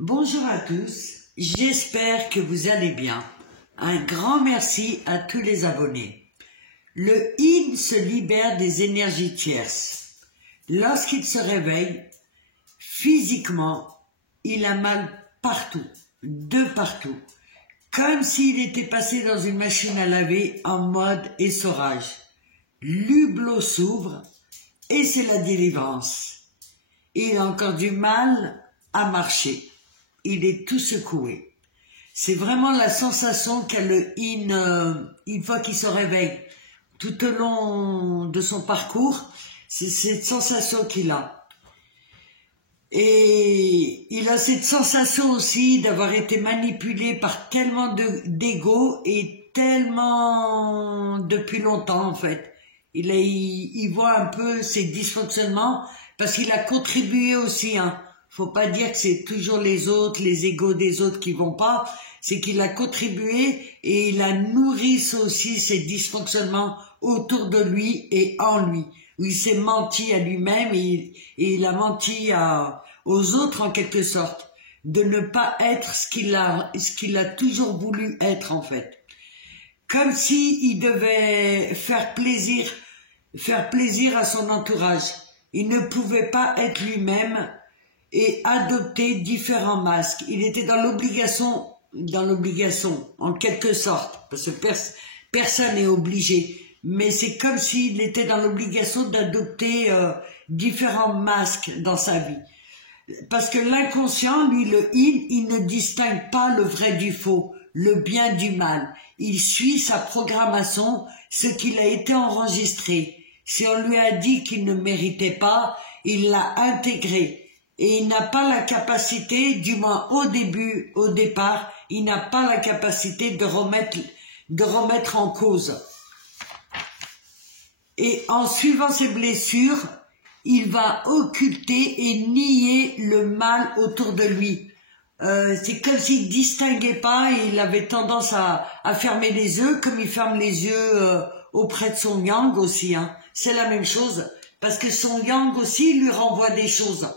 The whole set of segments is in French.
Bonjour à tous, j'espère que vous allez bien. Un grand merci à tous les abonnés. Le yin se libère des énergies tierces. Lorsqu'il se réveille, physiquement, il a mal partout, de partout, comme s'il était passé dans une machine à laver en mode essorage. L'hublot s'ouvre et c'est la délivrance. Il a encore du mal à marcher. Il est tout secoué. C'est vraiment la sensation qu'a le yin une fois qu'il se réveille. Tout au long de son parcours, c'est cette sensation qu'il a. Et il a cette sensation aussi d'avoir été manipulé par tellement d'ego et tellement depuis longtemps en fait. Il voit un peu ses dysfonctionnements parce qu'il a contribué aussi, hein. Faut pas dire que c'est toujours les autres, les égos des autres qui vont pas, c'est qu'il a contribué et il a nourri aussi ses dysfonctionnements autour de lui et en lui. Où il s'est menti à lui-même et il a menti aux autres en quelque sorte, de ne pas être ce qu'il a toujours voulu être en fait. Comme s'il devait faire plaisir à son entourage. Il ne pouvait pas être lui-même et adopter différents masques. Il était dans l'obligation, en quelque sorte, parce que personne n'est obligé, mais c'est comme s'il était dans l'obligation d'adopter différents masques dans sa vie. Parce que l'inconscient, lui, le yin, il ne distingue pas le vrai du faux, le bien du mal. Il suit sa programmation, ce qu'il a été enregistré. Si on lui a dit qu'il ne méritait pas, il l'a intégré. Et il n'a pas la capacité, du moins au départ, il n'a pas la capacité de remettre en cause. Et en suivant ses blessures, il va occulter et nier le mal autour de lui. C'est comme s'il ne distinguait pas et il avait tendance à fermer les yeux, comme il ferme les yeux auprès de son yang aussi, hein. C'est la même chose, parce que son yang aussi lui renvoie des choses.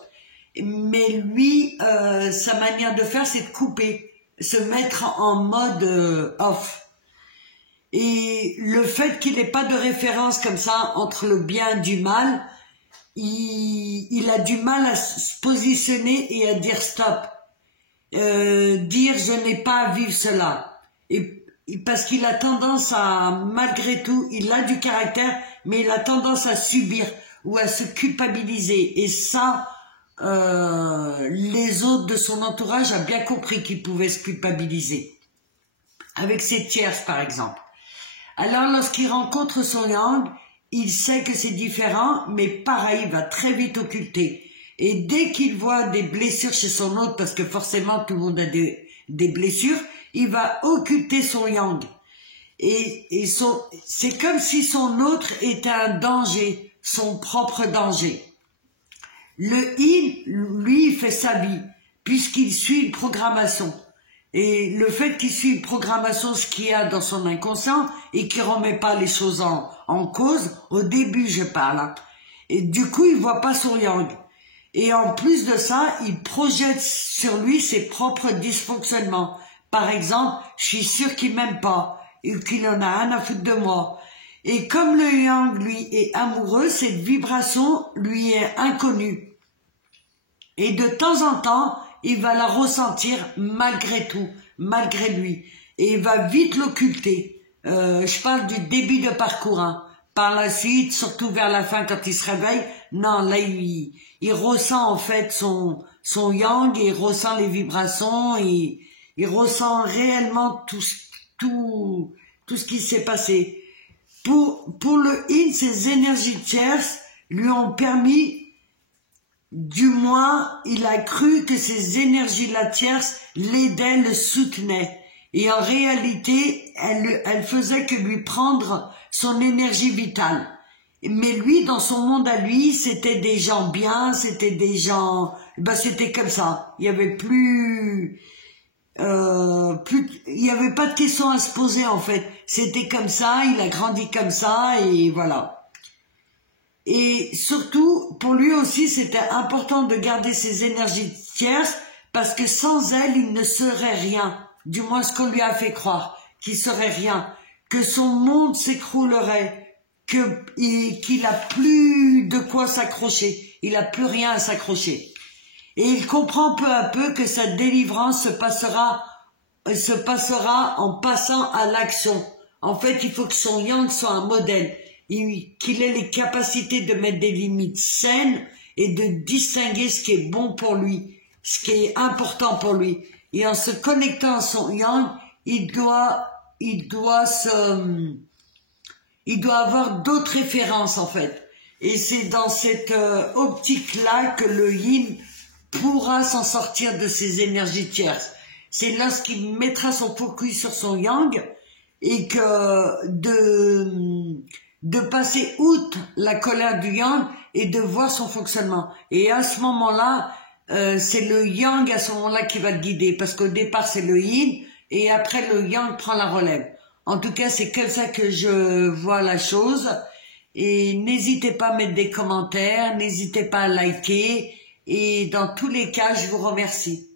Mais lui, sa manière de faire, c'est de couper, se mettre en mode off. Et le fait qu'il n'ait pas de référence comme ça entre le bien et du mal, il a du mal à se positionner et à dire stop. Dire je n'ai pas à vivre cela. Et parce qu'il a tendance à, malgré tout, il a du caractère, mais il a tendance à subir ou à se culpabiliser. Et ça, les autres de son entourage ont bien compris qu'il pouvait se culpabiliser. Avec ses tierces, par exemple. Alors, lorsqu'il rencontre son yang, il sait que c'est différent, mais pareil, il va très vite occulter. Et dès qu'il voit des blessures chez son autre, parce que forcément tout le monde a des blessures, il va occulter son yang. Et c'est comme si son autre était un danger, son propre danger. Le yin, lui, il fait sa vie, puisqu'il suit une programmation. Et le fait qu'il suit une programmation, ce qu'il y a dans son inconscient, et qu'il ne remet pas les choses en cause, au début je parle, hein. Et du coup, il ne voit pas son yang. Et en plus de ça, il projette sur lui ses propres dysfonctionnements. Par exemple, je suis sûr qu'il m'aime pas, et qu'il en a rien à foutre de moi. Et comme le yang, lui, est amoureux, cette vibration lui est inconnue. Et de temps en temps, il va la ressentir malgré tout, malgré lui. Et il va vite l'occulter. Je parle du début de parcours, hein. Par la suite, surtout vers la fin quand il se réveille, non, là il ressent en fait son yang, il ressent les vibrations, il ressent réellement tout ce qui s'est passé. Pour le yin, ces énergies tierces lui ont permis, du moins, il a cru que ces énergies-là tierces l'aidaient, le soutenaient. Et en réalité, elle faisait que lui prendre son énergie vitale. Mais lui, dans son monde à lui, c'était des gens bien, c'était des gens... c'était comme ça. Il y avait il y avait pas de questions à se poser en fait. C'était comme ça, il a grandi comme ça et voilà. Et surtout, pour lui aussi, c'était important de garder ses énergies tierces parce que sans elle, il ne serait rien. Du moins, ce qu'on lui a fait croire, qu'il serait rien, que son monde s'écroulerait, qu'il a plus de quoi s'accrocher, il a plus rien à s'accrocher. Et il comprend peu à peu que sa délivrance se passera en passant à l'action. En fait, il faut que son yang soit un modèle, qu'il ait les capacités de mettre des limites saines et de distinguer ce qui est bon pour lui, ce qui est important pour lui. Et en se connectant à son yang, il doit avoir d'autres références en fait. Et c'est dans cette optique-là que le yin pourra s'en sortir de ces énergies tierces. C'est lorsqu'il mettra son focus sur son yang et que de passer outre la colère du yang et de voir son fonctionnement. Et à ce moment-là, c'est le yang à ce moment-là qui va le guider, parce qu'au départ c'est le yin et après le yang prend la relève. En tout cas, c'est comme ça que je vois la chose. Et n'hésitez pas à mettre des commentaires, n'hésitez pas à liker. Et dans tous les cas, je vous remercie.